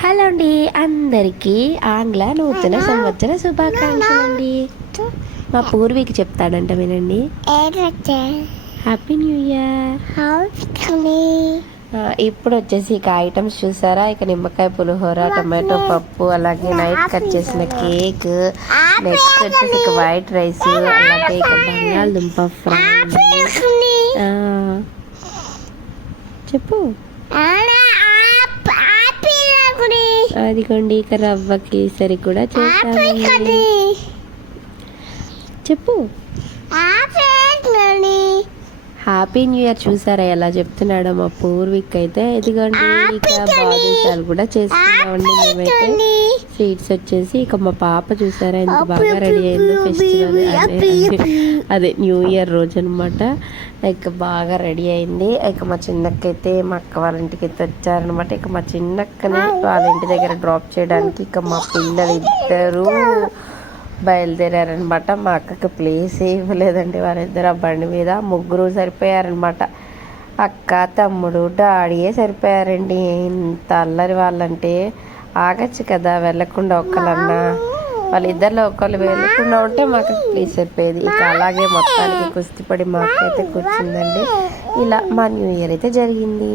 Hello అండి, అందరికీ ఆంగ్ల నూతన సంవత్సర శుభాకాంక్షలు అండి. మా పూర్వీకి చెప్తాడంట, వినండి. Happy new year. ఇప్పుడు వచ్చేసి ఇక ఐటమ్స్ చూసారా, ఇక నిమ్మకాయ పులిహోర, టమాటో పప్పు, అలాగే నైట్ కట్ చేసిన కేక్, నెక్స్ట్ వచ్చేసి ఇక వైట్ రైస్, అలాగే ఇక బంగాళదుంప ఫ్రై. చెప్పు. అదిగోండి, ఇక రవ్వ కేసరి కూడా చేస్తామండి. చెప్పు. Happy new year. చూసారా ఎలా చెప్తున్నాడో మా పూర్వీక్ అయితే. ఇదిగోండి, ఇక బాదుషాలు కూడా చేసుకున్నామండి మేమైతే. స్వీట్స్ వచ్చేసి ఇక మా పాప చూసారా ఎంత బాగా రెడీ అయిందో. ఫెస్టివల్ అదే న్యూ ఇయర్ రోజు అనమాట. ఇక బాగా రెడీ అయింది. ఇక మా చిన్నక్కైతే మా అక్క వాళ్ళ ఇంటికి అయితే వచ్చారనమాట. ఇక మా చిన్నక్కని వాళ్ళ ఇంటి దగ్గర డ్రాప్ చేయడానికి ఇక మా పిల్లలు ఇద్దరు బయలుదేరారనమాట. మా అక్కకి ప్లేస్ ఇవ్వలేదండి. వాళ్ళిద్దరు ఆ బండి మీద ముగ్గురు సరిపోయారనమాట. అక్క, తమ్ముడు, డాడీయే సరిపోయారండి. ఇంత అల్లరి వాళ్ళంటే ఆగచ్చు కదా, వెళ్ళకుండా ఒక్కలన్నా. వాళ్ళిద్దరిలో ఒకళ్ళు వెళ్ళకుండా ఉంటే మాకు ప్లీజ్ చెప్పేది. ఇక అలాగే మొత్తానికి కుస్తీపడి మా అక్క అయితే కూర్చుందండి. ఇలా మా న్యూ ఇయర్ అయితే జరిగింది.